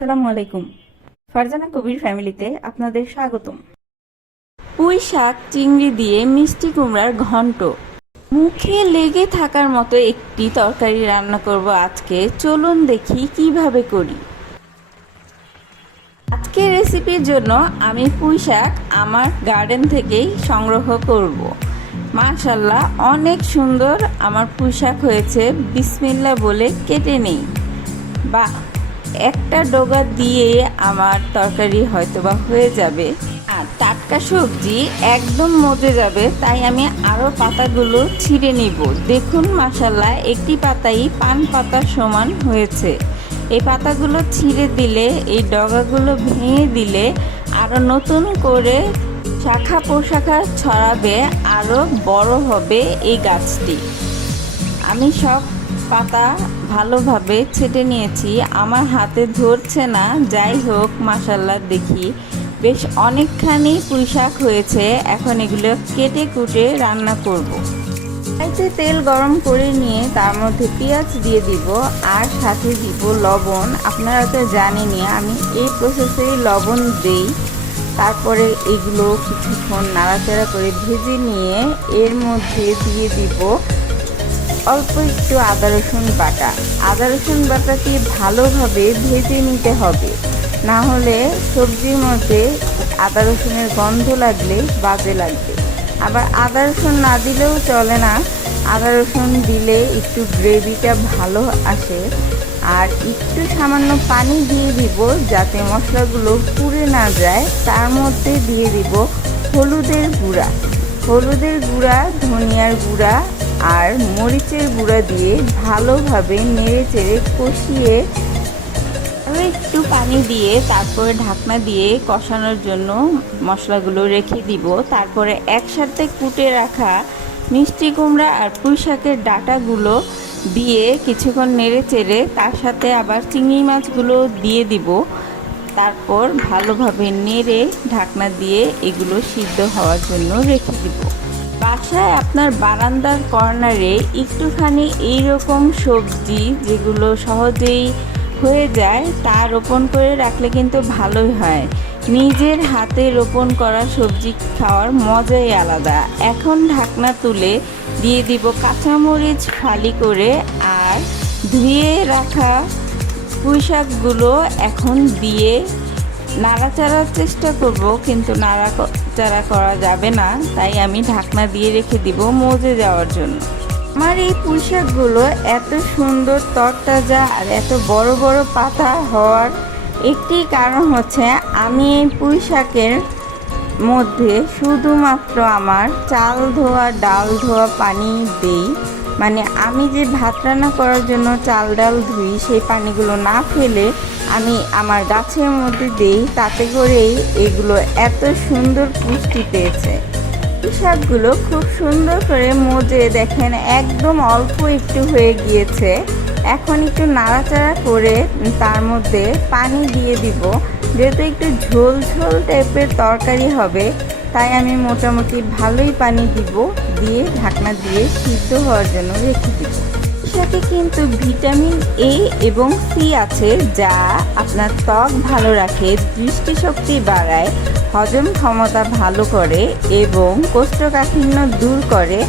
আসসালামু আলাইকুম। ফারজানা কবির ফ্যামিলিতে আপনাদের স্বাগতম। পুঁই শাক, চিংড়ি দিয়ে মিষ্টি কুমড়ার ঘন্ট। মুখে লেগে থাকার মতো একটি তরকারি রান্না করব আজকে। চলুন দেখি কীভাবে করি। আজকের রেসিপির জন্য আমি পুঁই শাক আমার গার্ডেন থেকেই সংগ্রহ করব। মাশাল্লাহ অনেক সুন্দর আমার পুঁই শাক হয়েছে। বিসমিল্লা বলে কেটে নেই। বাহ! একটা ডোগা দিয়ে আমার তরকারি হয়তোবা হয়ে যাবে। আর টাটকা সবজি একদম মজে যাবে, তাই আমি আরও পাতাগুলো ছিঁড়ে নিব। দেখুন মাসাল্লাহ একটি পাতাই পান পাতা সমান হয়েছে। এই পাতাগুলো ছিঁড়ে দিলে, এই ডগাগুলো ভেঙে দিলে আরও নতুন করে শাখা পোশাখা ছড়াবে আরও বড় হবে এই গাছটি। আমি সব পাতা ভালোভাবে ছেটে নিয়েছি। আমার হাতে ধরছে না। যাই হোক মাসাল্লাহ দেখি। বেশ অনেকখানি পুঁইশাক হয়েছে। এখন এগুলো কেটে কুটে রান্না করব। কড়াইতে তেল গরম করে নিয়ে তার মধ্যে পেঁয়াজ দিয়ে দিব আর সাথে দিব লবণ। আপনারা তো জানেনই, আমি এই প্রসেসেই লবণ দেই। তারপরে এগুলো কিছুক্ষণ নাড়াচাড়া করে ভেজে নিয়ে এর মধ্যে দিয়ে দিব অল্প একটু আদা, রসুন বাটা। আদা, রসুন বাটাটি ভালোভাবে ভেজে নিতে হবে। না হলে সবজির মধ্যে আদা, রসুনের গন্ধ লাগলে বাজে লাগবে। আবার আদা, রসুন না দিলেও চলে না। আদা, রসুন দিলে একটু গ্রেভিটা ভালো আসে। আর একটু সামান্য পানি দিয়ে দিব যাতে মশলাগুলো পুড়ে না যায়। তার মধ্যে দিয়ে দিব হলুদের গুঁড়া। হলুদের গুঁড়া, ধনিয়ার গুঁড়া আর মরিচের গুঁড়া দিয়ে ভালোভাবে নেড়ে চেড়ে কষিয়ে একটু পানি দিয়ে তারপরে ঢাকনা দিয়ে কষানোর জন্য মশলাগুলো রেখে দিব। তারপরে একসাথে কুটে রাখা মিষ্টি কুমড়া আর পুঁই শাকের ডাটাগুলো দিয়ে কিছুক্ষণ নেড়ে চেড়ে তার সাথে আবার চিংড়ি মাছগুলো দিয়ে দিব। তারপর ভালোভাবে নেড়ে ঢাকনা দিয়ে এগুলো সিদ্ধ হওয়ার জন্য রেখে দিব। বাসায় আপনার বারান্দার কর্নারে একটুখানি এইরকম সবজি যেগুলো সহজেই হয়ে যায়, তা রোপণ করে রাখলে কিন্তু ভালোই হয়। নিজের হাতে রোপণ করা সবজি খাওয়ার মজাই আলাদা। এখন ঢাকনা তুলে দিয়ে দিব কাঁচামরিচ ফালি করে আর ধুয়ে রাখা পুঁইশাকগুলো এখন দিয়ে নাড়াচাড়ার চেষ্টা করব, কিন্তু নাড়াচাড়া করা যাবে না, তাই আমি ঢাকনা দিয়ে রেখে দিব মজে যাওয়ার জন্য। আমার এই পুঁই শাকগুলো এত সুন্দর তরতাজা আর এত বড় বড় পাতা হওয়ার একটি কারণ হচ্ছে আমি এই পুঁই শাকের মধ্যে শুধুমাত্র আমার চাল ধোয়া, ডাল ধোয়া পানি দেই। মানে আমি যে ভাত রান্না করার জন্য চাল ডাল ধুই, সেই পানিগুলো না ফেলে আমি আমার গাছের মধ্যে দেই তাতে করেই এগুলো এত সুন্দর পুষ্টি পেয়েছে। শাকগুলো খুব সুন্দর করে মজে দেখেন, একদম অল্প একটু হয়ে গিয়েছে। এখন একটু নাড়াচাড়া করে তার মধ্যে পানি দিয়ে দিব। যেহেতু একটু ঝোল ঝোল টাইপের তরকারি হবে, তাই আমি মোটামুটি ভালোই পানি দিব, দিয়ে ঢাকনা দিয়ে সিদ্ধ হওয়ার জন্য রেখে দিব। সাথে কিন্তু ভিটামিন এ এবং সি আছে যা আপনার ত্বক ভালো রাখে, দৃষ্টিশক্তি বাড়ায়, হজম ক্ষমতা ভালো করে এবং কোষ্ঠকাঠিন্য দূর করে।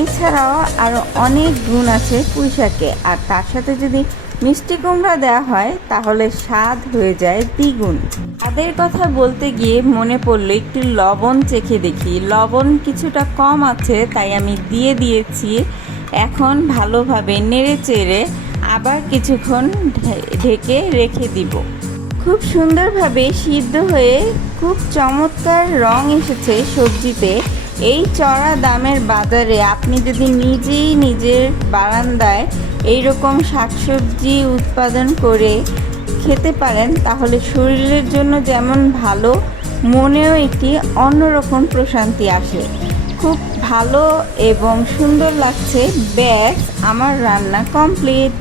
এছাড়াও আরও অনেক গুণ আছে পুঁইশাকে। আর তার সাথে যদি মিষ্টি কুমড়া দেওয়া হয়, তাহলে স্বাদ হয়ে যায় দ্বিগুণ। স্বাদের কথা বলতে গিয়ে মনে পড়ল, একটু লবণ চেখে দেখি। লবণ কিছুটা কম আছে, তাই আমি দিয়ে দিয়েছি। এখন ভালোভাবে নেড়ে চেড়ে আবার কিছুক্ষণ ঢেকে রেখে দিব। খুব সুন্দরভাবে সিদ্ধ হয়ে খুব চমৎকার রং এসেছে সবজিতে। এই চড়া দামের বাজারে আপনি যদি নিজেই নিজের বারান্দায় এইরকম শাকসবজি উৎপাদন করে খেতে পারেন, তাহলে শরীরের জন্য যেমন ভালো, মনেও একটি অন্যরকম প্রশান্তি আসে। খুব ভালো এবং সুন্দর লাগছে। ব্যাস আমার রান্না কমপ্লিট